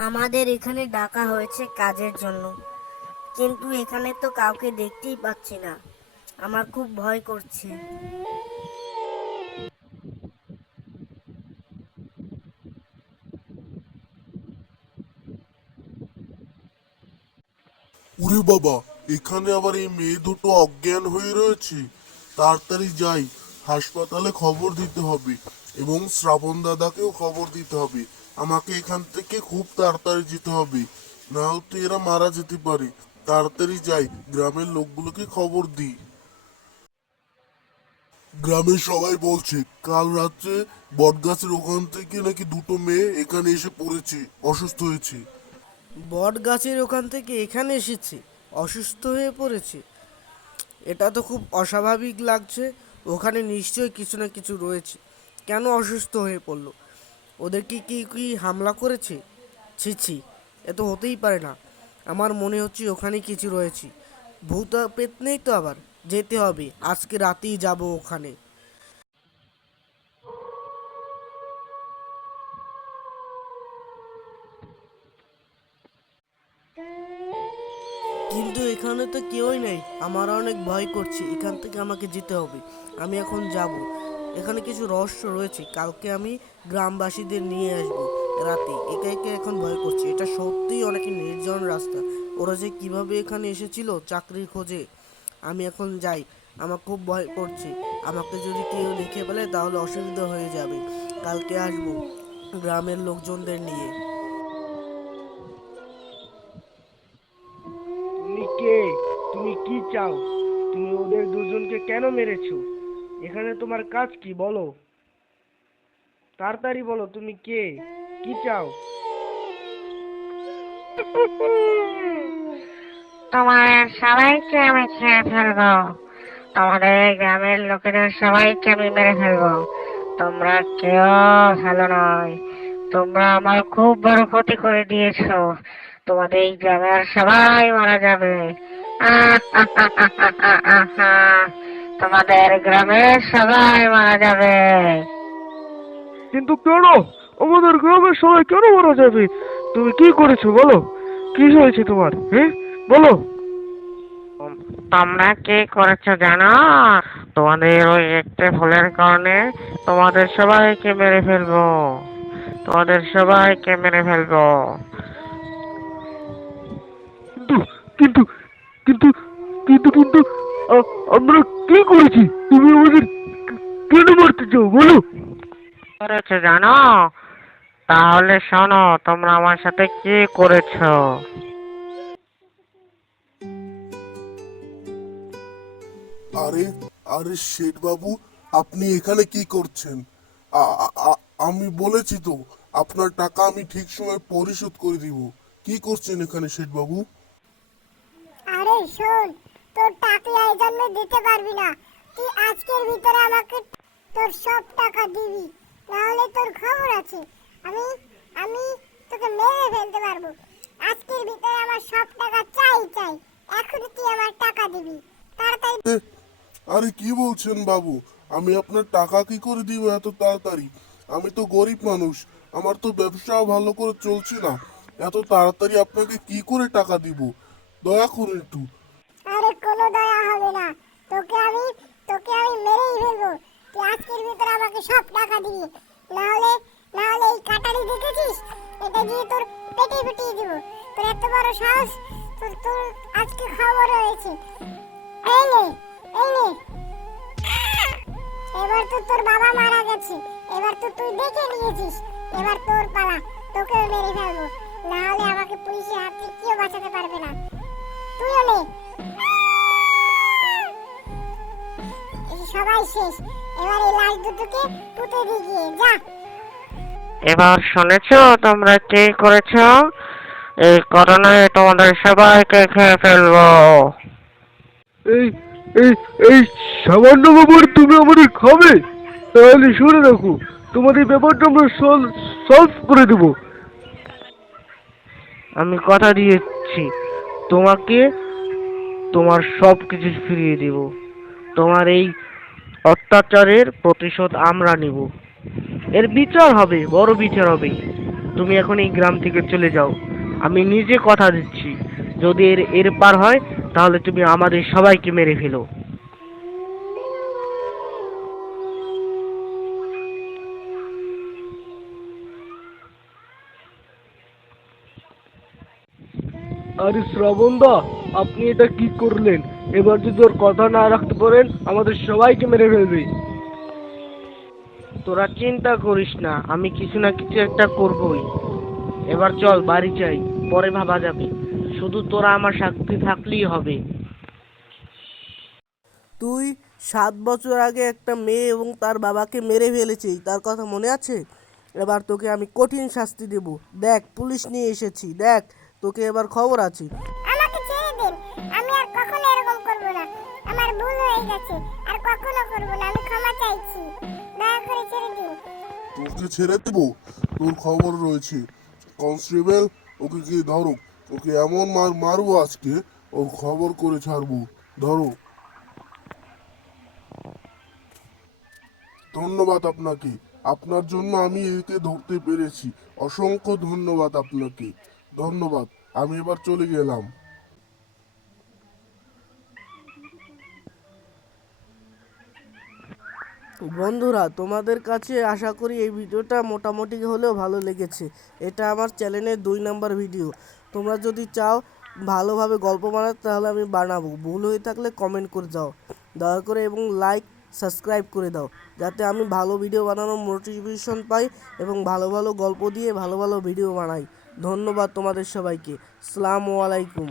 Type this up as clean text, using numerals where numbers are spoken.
আমাদের এখানে ডাকা হয়েছে কাজের জন্য, কিন্তু এখানে তো কাউকে দেখতেই পাচ্ছি না। আমার খুব ভয় করছে। ওরে বাবা, এখানে আবার এই মেয়ে দুটো অজ্ঞান হয়ে রয়েছে। তাড়াতাড়ি যাই, হাসপাতালে খবর দিতে হবে এবং শ্রাবণ দাদাকেও খবর দিতে হবে। আমাকে এখান থেকে খুব তাড়াতাড়ি যেতে হবে, না হলে এরা মারা যেতে পারে। তাড়াতাড়ি যাই, গ্রামের লোকগুলোকে খবর দিই। গ্রামের সবাই বলছে কাল রাত্রে বটগাছের ওখান থেকে নাকি দুটো মেয়ে এখানে এসে পড়েছে, অসুস্থ হয়েছে। বট গাছের ওখান থেকে এখানে এসেছে, অসুস্থ হয়ে পড়েছে। এটা তো খুব অস্বাভাবিক লাগছে। ওখানে নিশ্চয়ই কিছু না কিছু রয়েছে। কেন অসুস্থ হয়ে পড়লো? ওদেরকে কি কি হামলা করেছে? ছি ছি, এ তো হতেই পারে না। আমার মনে হচ্ছে ওখানে কিছু রয়েছে। ভূত পেত নেই তো আবার? যেতে হবে, আজকে রাতেই যাব ওখানে। কিন্তু এখানে তো কেউই নেই। আমার অনেক ভয় করছে। এখান থেকে আমাকে যেতে হবে। আমি এখন যাব। এখানে কিছু রহস্য রয়েছে। কালকে আমি গ্রামবাসীদের নিয়ে আসব রাতে। একা একা এখন ভয় করছে। এটা সত্যিই অনেক নির্জন রাস্তা। ওরা যে কিভাবে এখানে এসেছিল চাকরির খোঁজে। আমি এখন যাই। আমার খুব ভয় করছে। আমাকে যদি কেউ দেখে ফেলে তাহলে অসুবিধা হয়ে যাবে। কালকে আসবো গ্রামের লোকজনদের নিয়ে। তুমি কে? তুমি কি চাও? তুমি ওদের দুজনকে কেন মেরেছো? এখানে তোমার কাজ কি বলো? তাড়াতাড়ি বলো, তুমি কে? কি চাও? তোমার সবাইকে আমি খেয়ে ফেলবো। তোমাদের এই গ্রামের লোকেদের সবাইকে আমি মেরে ফেলবো। তোমরা কেউ ভালো নয়। তোমরা আমার খুব বড় ক্ষতি করে দিয়েছো। তোমাদের এই গ্রামের সবাই মারা যাবে। আহ, আহ, আহ, আহ, আহ, আহ, আহ। তোমাদের গ্রামের সবাই মারা যাবে। কিন্তু কেন? আমাদের গ্রামের সবাই কেন মারা যাবে? তুমি কি করেছো বলো? কি হয়েছে তোমার? হ্যাঁ, বলো। তোমরা কি করেছো জানো? তোমাদের ওই একটা ভুলের কারণে তোমাদের সবাইকে মেরে ফেলবো। তোমাদের সবাইকে মেরে ফেলবো। কিন্তু কিন্তু কিন্তু কিন্তু আমরা কি করেছি? তুমি আমাদের কেন মারতে চাও বলো? করেছো জানো? তাহলে শোনো, তোমরা আমার সাথে কি করেছো। আরে আরে শেঠ বাবু, আপনি এখানে কি করছেন? আ- আ- আ- আমি বলেছি তো, আপনার টাকা আমি ঠিক সময় পরিশোধ করে দিব। কি করছেন এখানে শেঠ বাবু? আরে শোন, তোর টাকা এই জন্মে দিতে পারবি না। তুই আজকের ভিতরে আমাকে তোর সব টাকা দিবি, নাহলে তোর খবর আছে। আমি আমি তোকে মেরে ফেলতে পারবো। আজকের ভিতরে আমার সব টাকা চাই চাই। এখনই তুই আমার টাকা দিবি, তাড়াতাড়ি। এ, আরে কি বলছেন বাবু? আমি আপনার টাকা কি করে দিব এত তাড়াতাড়ি? আমি তো গরিব মানুষ, আমার তো ব্যবসাও ভালো করে চলছে না। এত তাড়াতাড়ি আপনাকে কি করে টাকা দিব? দয়া করুন একটু। আরে কোনো দয়া হবে না। তোকে আমি তোকে আমি মেরেই ফেলবো। তুই আজকের ভিতরে আমাকে সব টাকা দিবি, নাহলে নাহলে এই কাটারি দেখেছিস, এটা দিয়ে তোর পেটে ফুটিয়ে দিব। তোর এত বড় সাহস! তোর তোর আজকে খবর হয়েছে। এই নে, এই নে। এবার তো তোর বাবা মারা গেছে, এবার তো তুই দেখে নিয়েছিস। এবার তোর পালা, তোকেও মেরে ফেলবো। নাহলে আমাকে পুলিশের হাত থেকে কেউ বাঁচাতে পারবে না। তুইও নে। এই সবাই শেষ। এবার এই লাশ দুটোকে পুঁতে দিয়ে গিয়ে যা। এবার শুনেছো তোমরা কি করেছো? এই করোনায় তোমাদের সবাইকে খেয়ে ফেলবো। এই এই এই সামান্য ব্যাপার তুমি আমাদের খাবে? তাহলে শুনে রাখো, তোমাদের ব্যাপারটা আমরা সলভ করে দেবো। আমি কথা দিয়েছি, তোমাকে তোমার সব কিছু ফিরিয়ে দেব। তোমার এই অত্যাচারের প্রতিশোধ আমরা নেব। এর বিচার হবে, বড় বিচার হবে। তুমি এখন এই গ্রাম থেকে চলে যাও। আমি নিজে কথা দিচ্ছি, যদি এর এর পার হয় তাহলে তুমি আমাদের সবাইকে মেরে ফেলো। আরে শ্রাবণদা, আপনি এটা কি করলেন? এবার যদি ওর কথা না রাখতে পারেন আমাদের সবাইকে মেরে ফেলবে। তোরা চিন্তা করিস না, আমি কিছু না কিছু একটা করবই। এবার চল বাড়ি যাই, পরে ভাবা যাবে। শুধু তোরা আমার সাথে থাকলেই হবে। তুই 7 বছর আগে একটা মেয়ে এবং তার বাবাকে মেরে ফেলেছিস, তার কথা মনে আছে? এবার তোকে আমি কঠিন শাস্তি দেব। দেখ, পুলিশ নিয়ে এসেছি, দেখ তোকে এবার খবর আছে। আমাকে ছেড়ে দিন, আমি আর কখনো এরকম করব না। আমার ভুল হয়ে গেছে, আর কখনো করব না। আমি ক্ষমা চাইছি, দয়া করে ছেড়ে দিন। তোকে ছেড়ে দেবো? তোর খবর রয়েছে। কনস্টেবল, ওকে কি ধরো। ওকে এমন মারবো আজকে, ওর খবর করে ছাড়বো। ধরো। ধন্যবাদ আপনাকে। আপনার জন্য আমি একে ধরতে পেরেছি। অসংখ্য ধন্যবাদ আপনাকে। ধন্যবাদ। আমি এবার চলে গেলাম। বন্ধুরা, তোমাদের কাছে আশা করি এই ভিডিওটা মোটামুটি হলেও ভালো লেগেছে। এটা আমার চ্যানেলের 2 নম্বর ভিডিও। তোমরা যদি চাও ভালোভাবে গল্প বানাতে তাহলে আমি বানাবো। ভুল হয়ে থাকলে কমেন্ট করে দাও দয়া করে, এবং লাইক সাবস্ক্রাইব করে দাও, যাতে আমি ভালো ভিডিও বানানোর মোটিভেশন পাই এবং ভালো ভালো গল্প দিয়ে ভালো ভালো ভিডিও বানাই। ধন্যবাদ তোমাদের সবাইকে। আসসালামু আলাইকুম।